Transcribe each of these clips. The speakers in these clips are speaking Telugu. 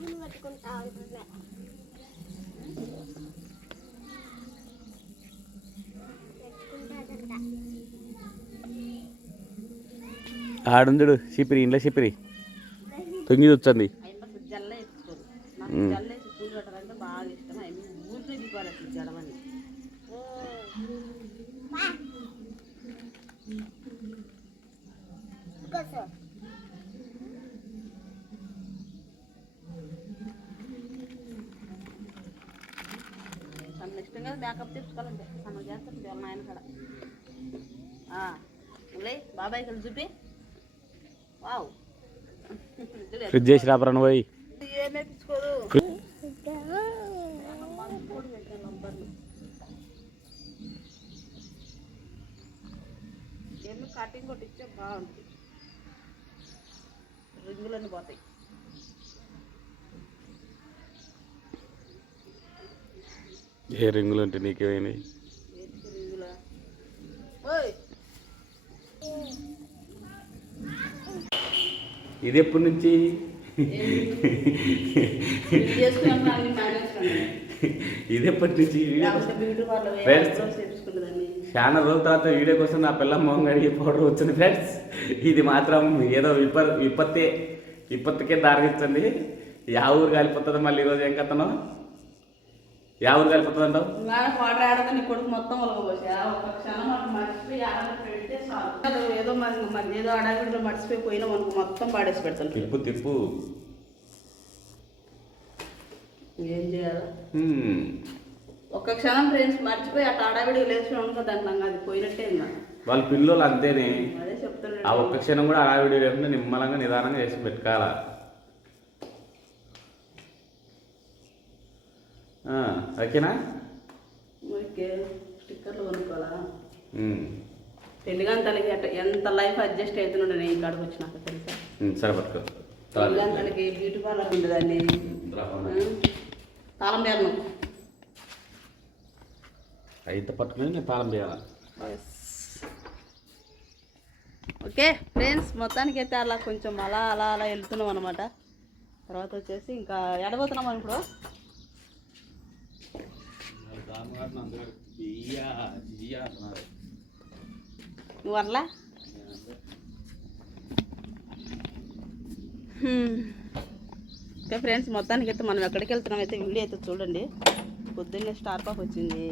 ఉంటున్నా ఆడుందుడు సిపిరి ఇంట్లో సిపిరి తొంగి వచ్చింది మేకప్ తెచ్చుకోవాలంటే తను చేస్తాను వాళ్ళ నాయన కూడా. ఆ, లే బాబాయ్ కలిసి చూపి. వావ్. ఫ్రిడ్జ్ చేసి రాపరా నువ్వు పోయి. ఏమే తెచ్చుకోదు. ఏమి కటింగ్ కొట్టించే బాగుంటుంది. రింగులన్నీ పోతాయి. ఏ రింగులు ఉంటే నీకేమైంది ఇది ఎప్పటి నుంచి? ఇది ఎప్పటి నుంచి? వీడియో చాలా రోజుల తర్వాత వీడియో కోసం నా పిల్ల మొహం కడిగి పౌడర్ వచ్చింది ఫ్రెండ్స్. ఇది మాత్రం ఏదో విప విపత్తే విపత్తుకే దారిస్తుంది యా ఊరు కాలిపోతుంది మళ్ళీ ఈరోజు ఏం కథనో? యా ఊరు కాలిపోతుంది అంటావు నీ కొడుకు మొత్తం ఒక క్షణం మనకు మర్చిపోయి ఆడలో పెడితే చాలు. ఏదో మరి మరి ఏదో అడవిలో మర్చిపోయి పోయినా మనకు మొత్తం పాడేసి పెడతాను తిప్పు తిప్పు. ఏం చేయాలి? హ్మ్. ఒక్క క్షణం ఫ్రెండ్స్ మర్చిపోయి అట్లా అడవిడికి లేచి అది పోయినట్టే ఇంకా. వాళ్ళ పిల్లలు అంతేనే. అదే చెప్తున్నాడు. ఆ ఒక్క క్షణం కూడా అలా వీడియో లేకుండా నిమ్మలంగా నిదానంగా చేసి పెట్టుకోవాల? ఓకేనా? ఓకే స్టిక్కర్లు కొనుక్కోవాలా? అట్ట ఎంత లైఫ్ అడ్జస్ట్ అవుతున్నాడు నేను ఇక్కడికి వచ్చినాక తెలుసా? సరే పట్టుకో. పెళ్ళి గంటలకి బ్యూటీ పార్లర్ ఉండదండి తాళం పేర్లు అయితే పట్టుకుని నేను తాళం చేయాల ఓకే ఫ్రెండ్స్ మొత్తానికి అయితే అలా కొంచెం అలా అలా అలా వెళ్తున్నాం అనమాట తర్వాత వచ్చేసి ఇంకా ఎడబోతున్నాం మనం ఇప్పుడు నువ్వు ఓకే ఫ్రెండ్స్ మొత్తానికి అయితే మనం ఎక్కడికి వెళ్తున్నాం అయితే వీడియో అయితే చూడండి పొద్దున్నే స్టార్ పాక్ వచ్చింది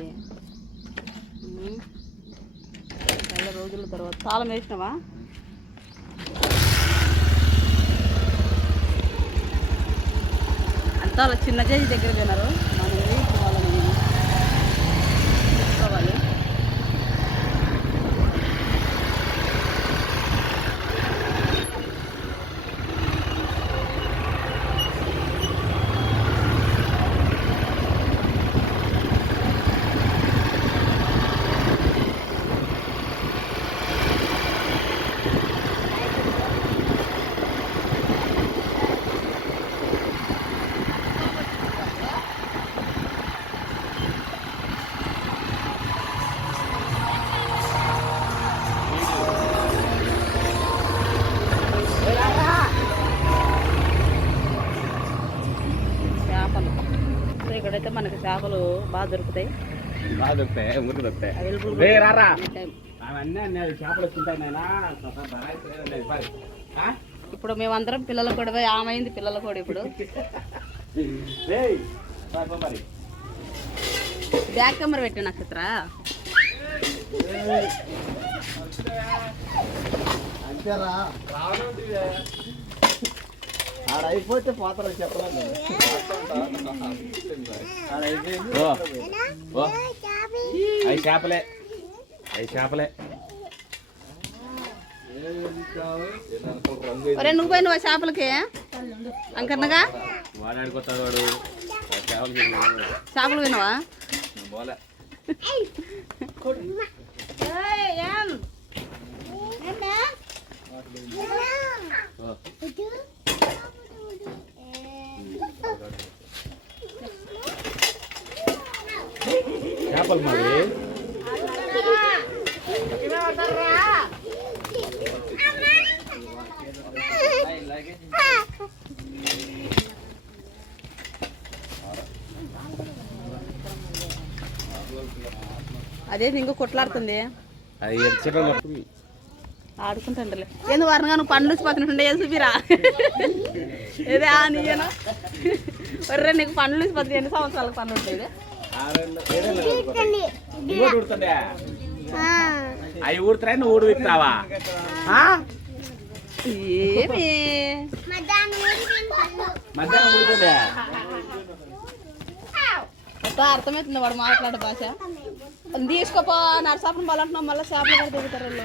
చాలా రోజుల తర్వాత తాళం వేసినావా అంతా చిన్న జేజి దగ్గర పోయినారు మనం వెళ్ళి ఇప్పుడు వాళ్ళని తీసుకోవాలి చేపలు సో ఇక్కడైతే మనకి చేపలు బాగా దొరుకుతాయి. బాగా దొరుకుతాయి ఊరికి దొరుకుతాయి. రారా అవన్నీ అన్నీ చేపలు నాయనా. ఇప్పుడు మేమందరం పిల్లలు కూడా పోయి ఆమె అయింది పిల్లలు కూడా ఇప్పుడు. బ్యాక్ కెమెరా పెట్టు నక్షత్ర. అంతేరా. ఆడైపోతే పోతారా చెప్పలేదు అవి చేపలే. అవి చేపలే. ఒరే నువ్వు పోయిన చేపలకి? అంకన్నగా వాడాడుకొస్తాడు వాడు ఆ చేపలు పోయినావా పోలే. చేపలు మరి. అదే ఇంకో కొట్లాడుతుంది? అది ఆడుకుంటుండలే. ఏంది వారంగా నువ్వు పండ్లు ఏం చూపిరా? ఏదే ఆ నీయనా? ఒర్రే నీకు పండ్లు పది ఎన్ని సంవత్సరాలకు పనులు ఉంటాయి అవి ఊడుతారా నువ్వు ఊడు విత్తావా ఏమి? అర్థమవుతుంది వాడు మాట్లాడే భాష. తీసుకోపో నరసాపురం బాలంటున్నావు మళ్ళీ చేపలు కూడా దిగుతారు వాళ్ళు.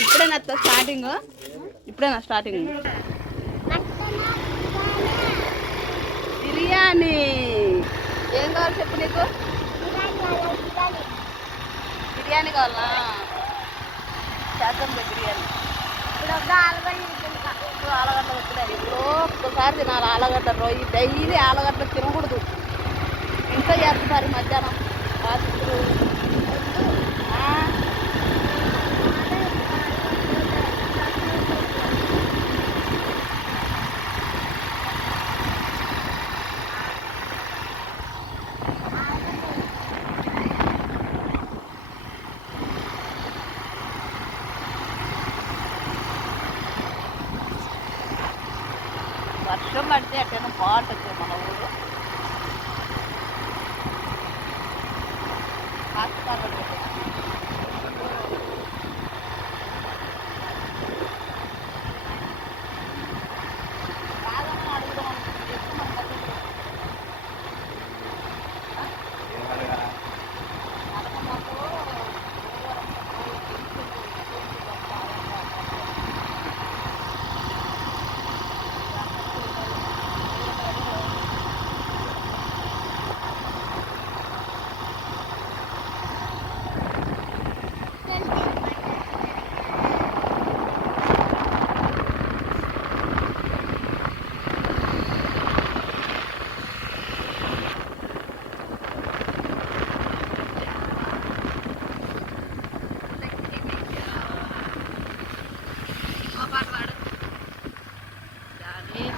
ఇప్పుడేనా స్టార్టింగ్ ఇప్పుడేనా స్టార్టింగ్ బిర్యానీ. ఏం కావాలి చెప్పు నీకు? బిర్యానీ కావాలా? చేద్దాం బిర్యానీ ఇప్పుడు ఆలగడ్డ వచ్చినాయి. ఇప్పుడు ఒక్కసారి తినాలి. ఆలగడ్డ రొయ్యి. డైలీ ఆలగడ్డ తినకూడదు. ఇంట్లో చేస్తున్నారు మధ్యాహ్నం. రాత్రి ఆ? వర్షం పడితే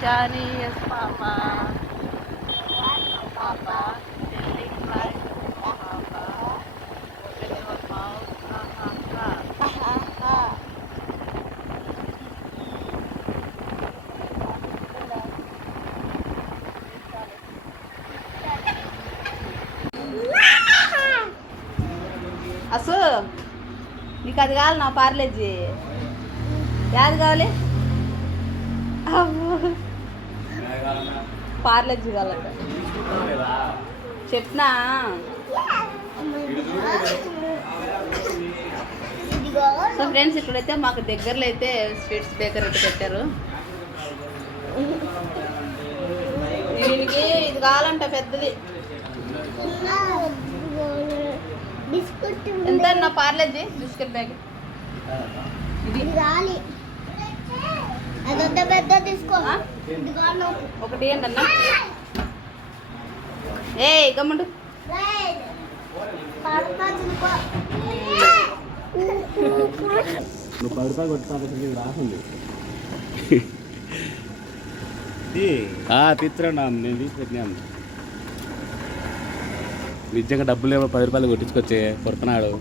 Johnny, Johnny, yes, Papa. Papa, telling lies, Papa. Open your mouth, ha, ha, ha. Ha, ha. అసు నీకు అది కావాలి నా పార్లేజీ యాది కావాలి అమ్మో. పార్లేజీ కావాలంట చెప్పినా? సో ఫ్రెండ్స్ ఇక్కడైతే మాకు దగ్గరలో అయితే స్వీట్స్ బేకర్ అయితే పెట్టారు. దీనికి ఇది కావాలంట పెద్దది. బిస్కెట్ ఎంత నా పార్లేజీ బిస్కెట్ బ్యాగ్. ఇది రాలి అదొద్ద పెద్ద తీసుకో ఆ? ఇది కాను ఒకటి ఏంటన్నా? ఏ గమ్ముండు. నువ్వు పది రూపాయలు కొట్టుకోవాలి రాసింది. తీర్చురా నేను తీసి పెట్టినాను నిజంగా డబ్బులు ఏమో పది రూపాయలు కొట్టించుకొచ్చే కొడుతున్నాడు.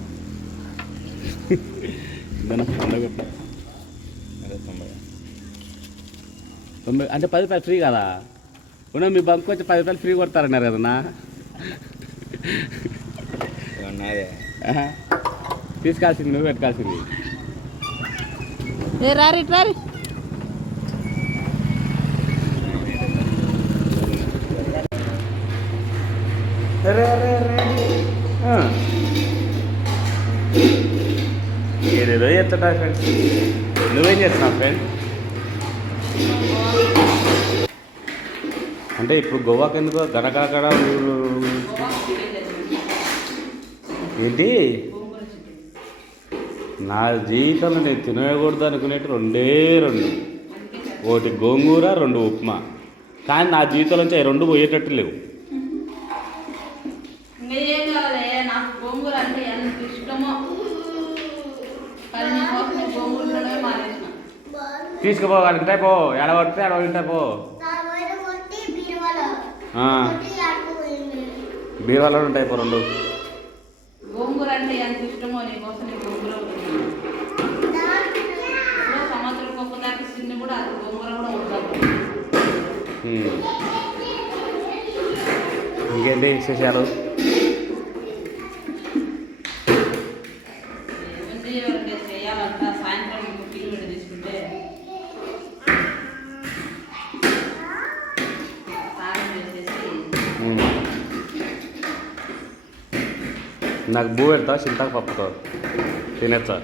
పండుగ తొంభై అంటే పది రూపాయలు ఫ్రీ కదా? ఉన్న మీ బంక్ వచ్చి పది రూపాయలు ఫ్రీ కొడతారన్నారు కదన్నా. తీసుకోవాల్సింది నువ్వు పెట్టుకోవాల్సింది ఏ రారి రారి ఏదేదో చెప్తా ఫ్రెండ్స్ నువ్వేం చేస్తున్నావు ఫ్రెండ్ అంటే ఇప్పుడు గోవాకి ఎందుకో గడగడ ఏంటి? నా జీవితంలో నేను తినకూడదు అనుకునేటి రెండే రెండు. ఒకటి గోంగూర రెండు ఉప్మా. కానీ నా జీవితంలో నుంచి రెండు పోయేటట్టు లేవు. ఏం కావాలి నాకు గోంగూర అంటే బీరువాలో ఉంటాయి పో రెండు గోంగూర అంటే ఎంత ఇష్టమో నీకోసం నేను గోంగూర. ఇప్పుడు సంవత్సరం దాకా చిన్న కూడా అది గోంగూర కూడా ఉమ్. ఇంకేంటి విశేషాలు చేయాలంట నాకు బూ పెడతా చింతకు పప్పుతో తినేచ్చా